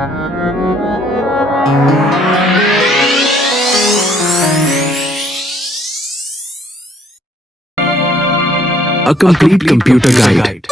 A complete computer guide.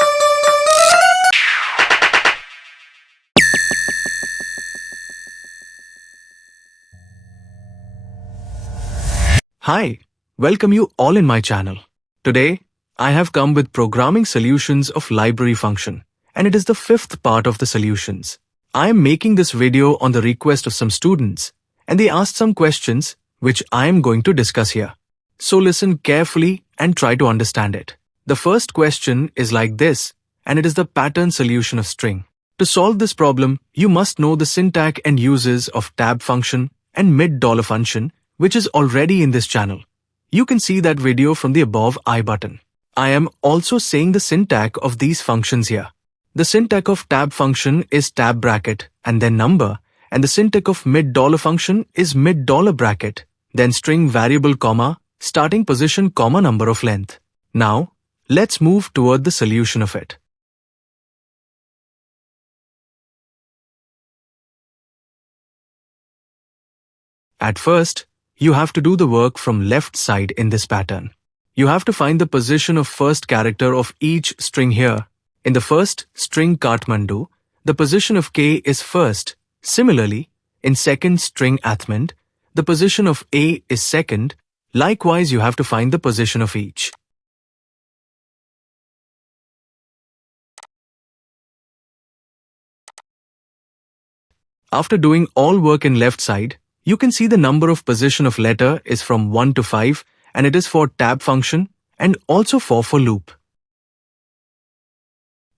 Hi, welcome you all in my channel. Today, I have come with programming solutions of library function, and it is the fifth part of the solutions. I am making this video on the request of some students, and they asked some questions which I am going to discuss here. So listen carefully and try to understand it. The first question is like this, and it is the pattern solution of string. To solve this problem, you must know the syntax and uses of tab function and mid dollar function, which is already in this channel. You can see that video from the above I button. I am also saying the syntax of these functions here. The syntax of tab function is tab bracket and then number, and the syntax of mid dollar function is mid dollar bracket, then string variable comma, starting position comma number of length. Now, let's move toward the solution of it. At first, you have to do the work from left side in this pattern. You have to find the position of first character of each string here. In the first string Kathmandu, the position of K is first. Similarly, in second string Athmand, the position of A is second. Likewise, you have to find the position of each. After doing all work in left side, you can see the number of position of letter is from 1 to 5, and it is for tab function and also for loop.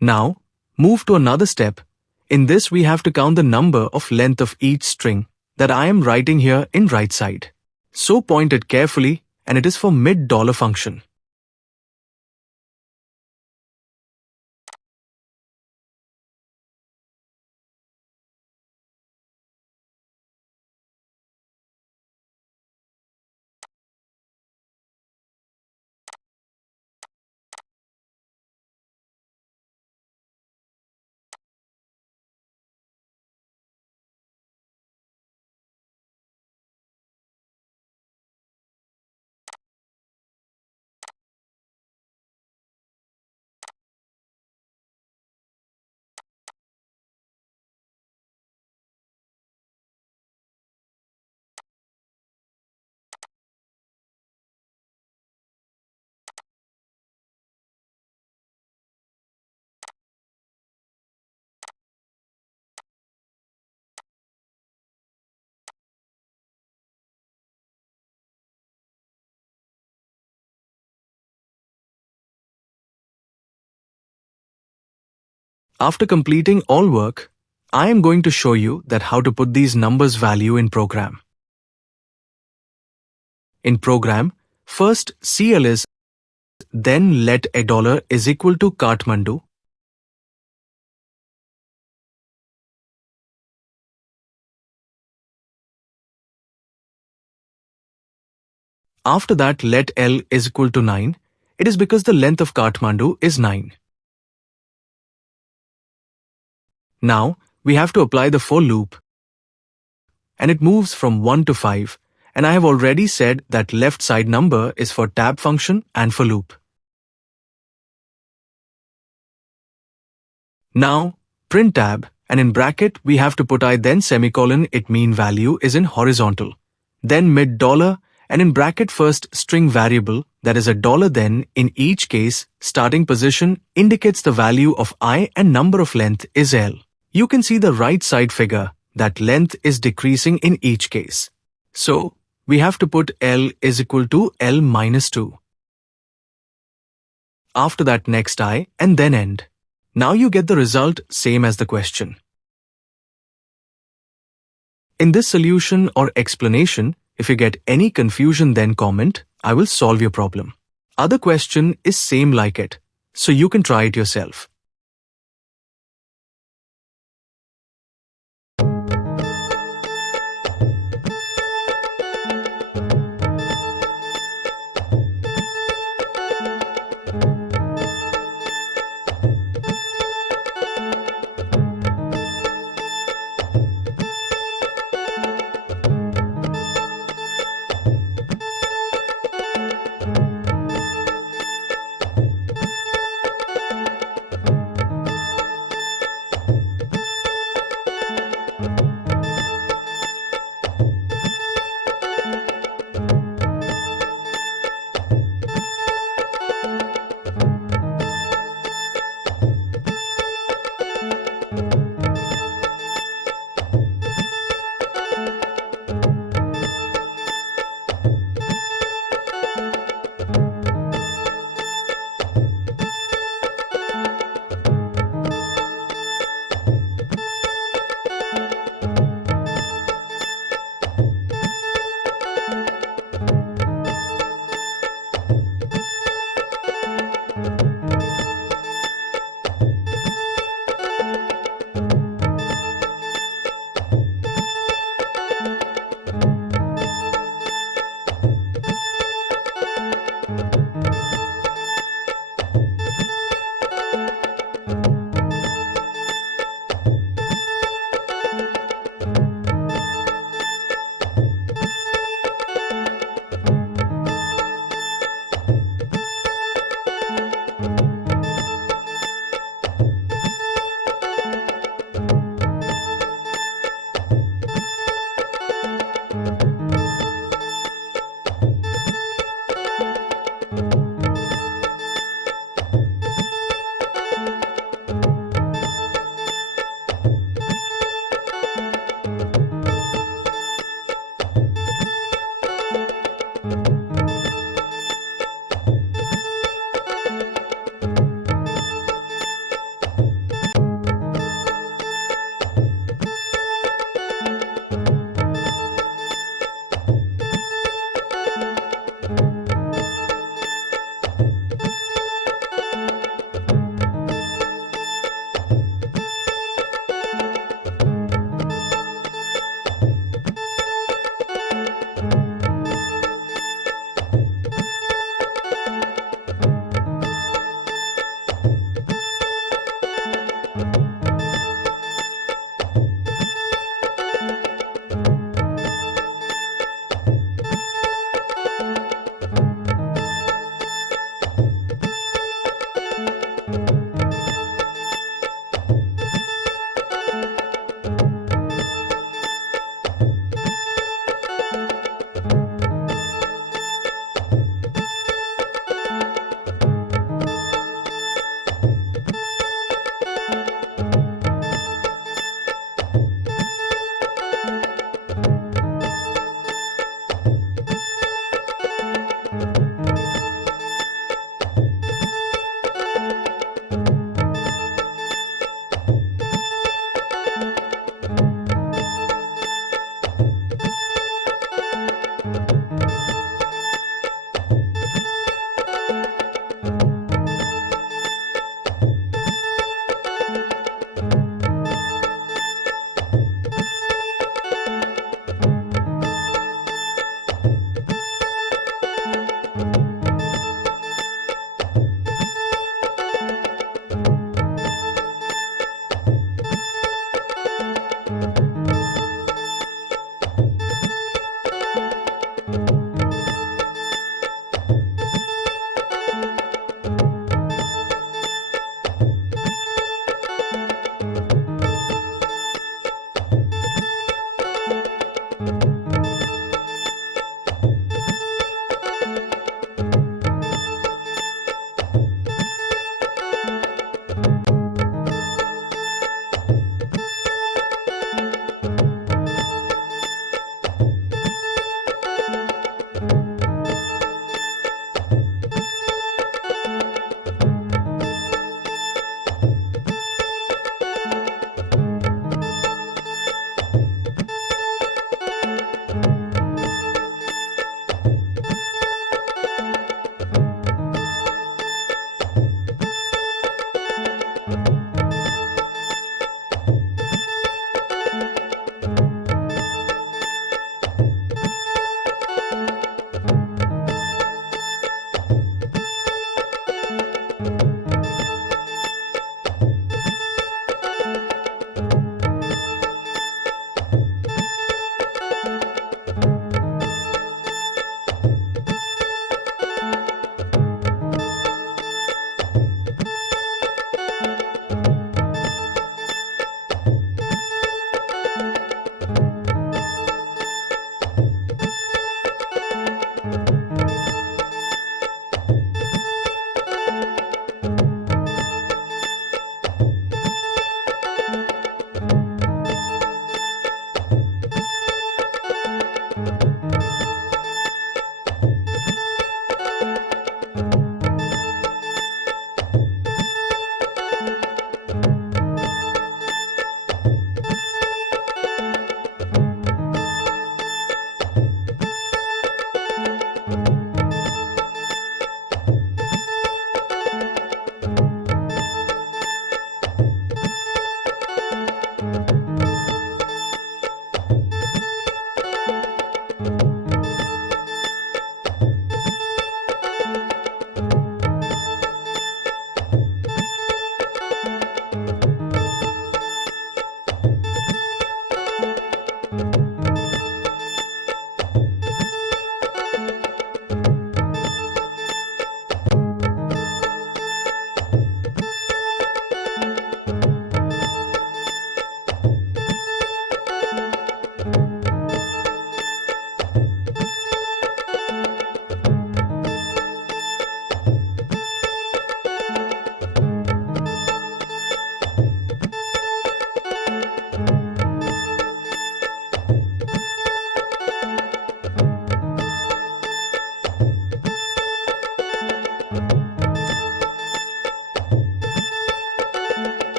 Now, move to another step. In this, we have to count the number of length of each string that I am writing here in right side. So point it carefully, and it is for mid dollar function. After completing all work, I am going to show you that how to put these numbers value in program. In program, first CL is, then let $1 is equal to Kathmandu. After that, let L is equal to 9. It is because the length of Kathmandu is 9. Now, we have to apply the for loop, and it moves from 1 to 5, and I have already said that left side number is for tab function and for loop. Now, print tab, and in bracket we have to put I then semicolon, it mean value is in horizontal, then mid dollar, and in bracket first string variable, that is $, then in each case, starting position indicates the value of I and number of length is L. You can see the right side figure that length is decreasing in each case. So, we have to put L is equal to L minus 2. After that next I and then end. Now you get the result same as the question. In this solution or explanation, if you get any confusion then comment, I will solve your problem. Other question is same like it, so you can try it yourself.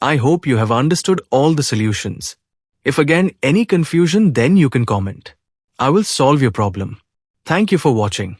I hope you have understood all the solutions. If again any confusion, then you can comment. I will solve your problem. Thank you for watching.